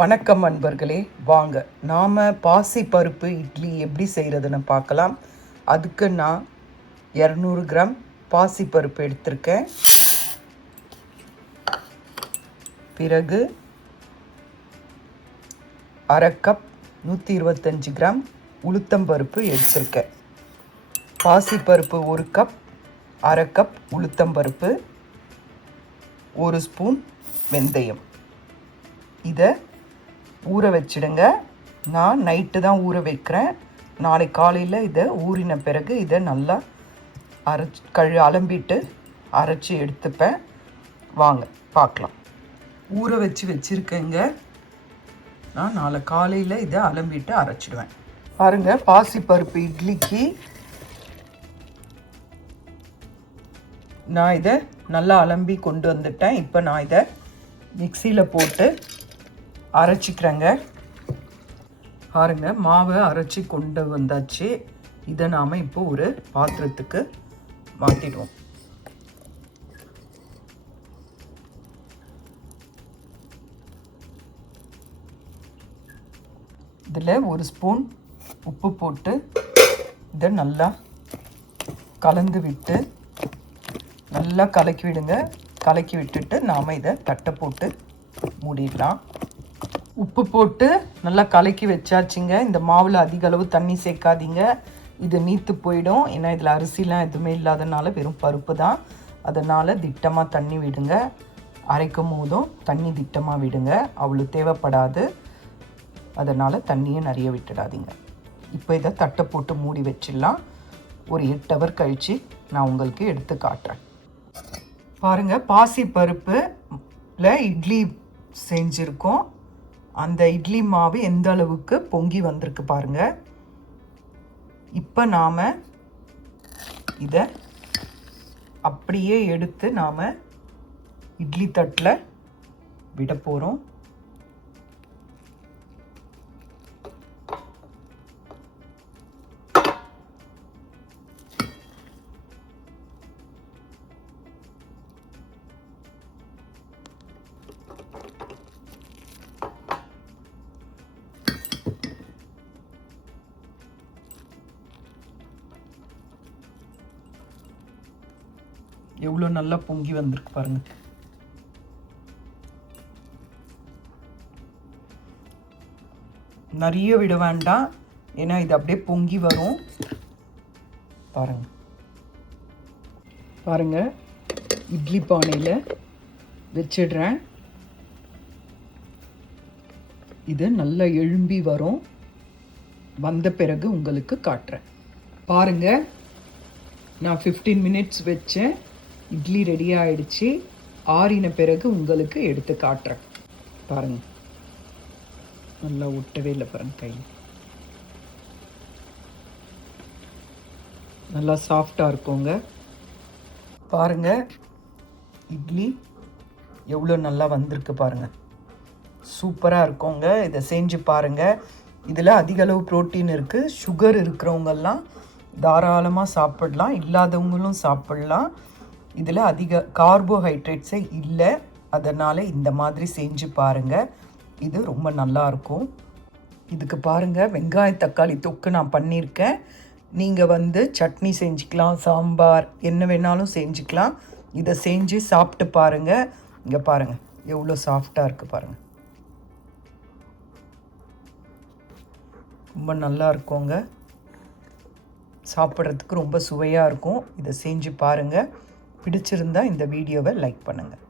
வணக்கம் அன்பர்களே, வாங்க நாம் பாசி பருப்பு இட்லி எப்படி செய்கிறதுன்னு பார்க்கலாம். அதுக்கு நான் 200 கிராம் பாசி பருப்பு எடுத்திருக்கேன். பிறகு அரை கப் 125 கிராம் உளுத்தம்பருப்பு எடுத்திருக்கேன். பாசி பருப்பு 1 கப், அரை கப் உளுத்தம்பருப்பு, 1 ஸ்பூன் வெந்தயம். இதை ஊற வச்சிடுங்க. நான் நைட்டு தான் ஊற வைக்கிறேன். நாளை காலையில் இதை ஊறின பிறகு இதை நல்லா அலம்பிட்டு அரைச்சி எடுத்துப்பேன். வாங்க பார்க்கலாம். ஊற வச்சுருக்கேங்க. நான் நாளை காலையில் இதை அலம்பிட்டு அரைச்சிடுவேன். பாருங்கள், பாசிப்பருப்பு இட்லிக்கு நான் இதை நல்லா அலம்பி கொண்டு வந்துட்டேன். இப்போ நான் இதை மிக்சியில் போட்டு அரைச்சிக்கிறேங்க. பாருங்கள், மாவை அரைச்சி கொண்டு வந்தாச்சு. இதை நாம் இப்போ ஒரு பாத்திரத்துக்கு மாற்றிடுவோம். இதில் 1 ஸ்பூன் உப்பு போட்டு இதை நல்லா கலந்து விட்டு நல்லா கலக்கி விடுங்க. கலக்கி விட்டுட்டு நாம் இதை தட்டை போட்டு மூடிடலாம். உப்பு போட்டு நல்லா கலக்கி வச்சாச்சுங்க. இந்த மாவில் அதிக அளவு தண்ணி சேர்க்காதீங்க, இது நீத்து போயிடும். ஏன்னா இதில் அரிசிலாம் எதுவுமே இல்லாதனால வெறும் பருப்பு தான். அதனால் திட்டமாக தண்ணி விடுங்க. அரைக்கும் போதும் தண்ணி திட்டமாக விடுங்க, அவ்வளோ தேவைப்படாது. அதனால் தண்ணியை நிறைய விட்டுடாதீங்க. இப்போ இதை தட்டை போட்டு மூடி வச்சிடலாம். ஒரு 8 ஹவர் கழித்து நான் உங்களுக்கு எடுத்து காட்டுறேன். பாருங்கள், பாசி பருப்பில் இட்லி செஞ்சுருக்கோம். அந்த இட்லி மாவு எந்த அளவுக்கு பொங்கி வந்திருக்கு பாருங்கள். இப்போ நாம் இதை அப்படியே எடுத்து நாம் இட்லி தட்டில் விட போகிறோம். எவ்வளோ நல்லா பொங்கி வந்திருக்கு பாருங்கள். நிறைய விட வேண்டாம், ஏன்னா இது அப்படியே பொங்கி வரும். பாருங்க இட்லி பானையில் வச்சிடுறேன். இது நல்லா எழும்பி வரும். வந்த பிறகு உங்களுக்கு காட்டுறேன். பாருங்கள், நான் 15 மினிட்ஸ் வச்சேன். இட்லி ரெடி ஆகிடுச்சு. ஆறின பிறகு உங்களுக்கு எடுத்து காட்டுறேன். பாருங்கள், நல்லா ஒட்டவே இல்லை பாருங்கள். கையில் நல்லா சாஃப்டாக இருக்குங்க. பாருங்கள், இட்லி எவ்வளோ நல்லா வந்திருக்கு பாருங்கள். சூப்பராக இருக்குங்க. இதை செஞ்சு பாருங்கள். இதில் அதிக அளவு ப்ரோட்டீன் இருக்குது. சுகர் இருக்கிறவங்கெல்லாம் தாராளமாக சாப்பிடலாம், இல்லாதவங்களும் சாப்பிடலாம். இதில் அதிக கார்போஹைட்ரேட்ஸே இல்லை. அதனால் இந்த மாதிரி செஞ்சு பாருங்கள். இது ரொம்ப நல்லாயிருக்கும். இதுக்கு பாருங்கள், வெங்காய தக்காளி தொக்கு நான் பண்ணியிருக்கேன். நீங்கள் சட்னி செஞ்சுக்கலாம், சாம்பார் என்ன வேணாலும் செஞ்சுக்கலாம். இதை செஞ்சு சாப்பிட்டு பாருங்கள். இங்கே பாருங்கள் எவ்வளோ சாஃப்டாக இருக்குது பாருங்கள். ரொம்ப நல்லா இருக்குங்க. சாப்பிட்றதுக்கு ரொம்ப சுவையாக இருக்கும். இதை செஞ்சு பாருங்கள். பிடிச்சிருந்தா இந்த வீடியோவை லைக் பண்ணுங்கள்.